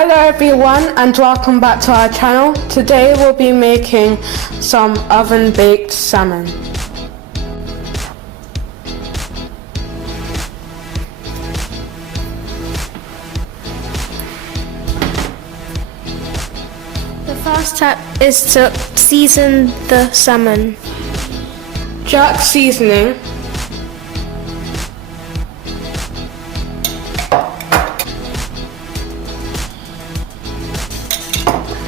Hello everyone and welcome back to our channel. Today we'll be making some oven baked salmon. The first step is to season the salmon. Jack seasoning,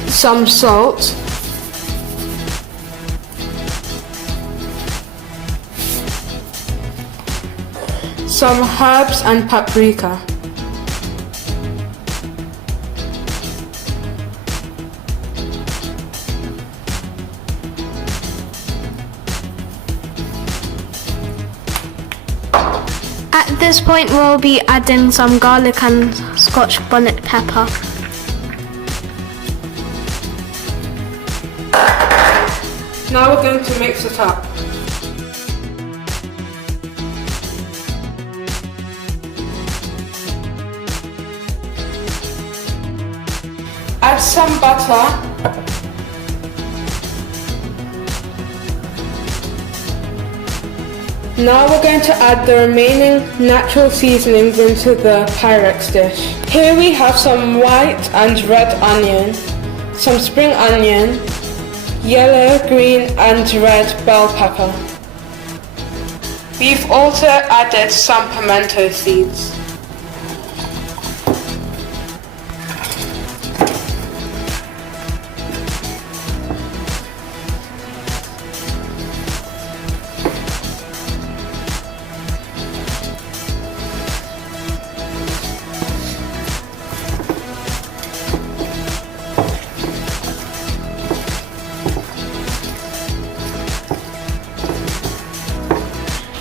some salt, some herbs and paprika. At this point we'll be adding some garlic and Scotch bonnet pepper. Now we're going to mix it up. Add some butter. Now we're going to add the remaining natural seasonings into the Pyrex dish. Here we have some white and red onion, some spring onion, yellow, green and red bell pepper. We've also added some pimento seeds.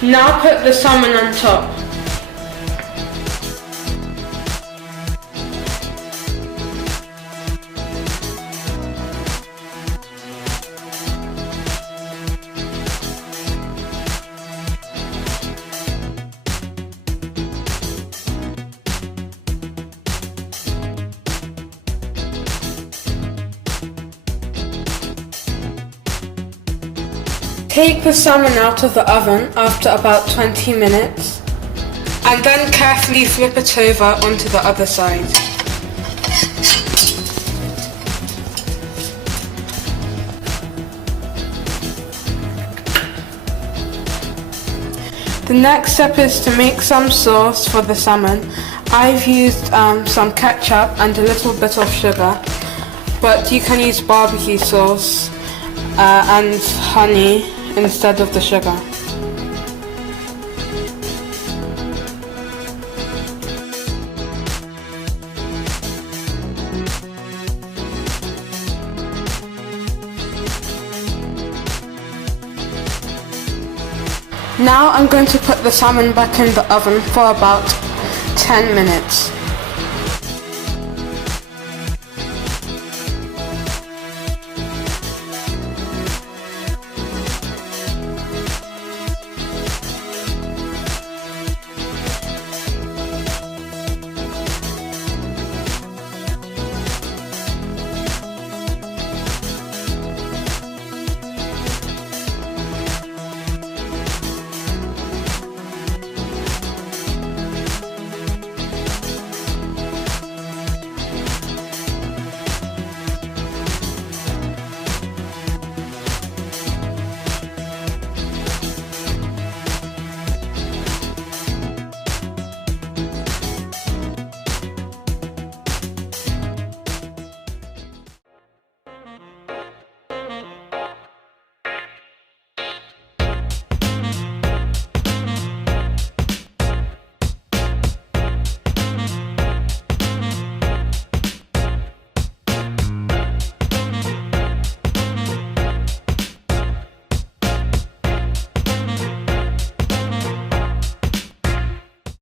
Now put the salmon on top. Take the salmon out of the oven after about 20 minutes and then carefully flip it over onto the other side. The next step is to make some sauce for the salmon. I've used some ketchup and a little bit of sugar, but you can use barbecue sauce and honey instead of the sugar. Now I'm going to put the salmon back in the oven for about 10 minutes.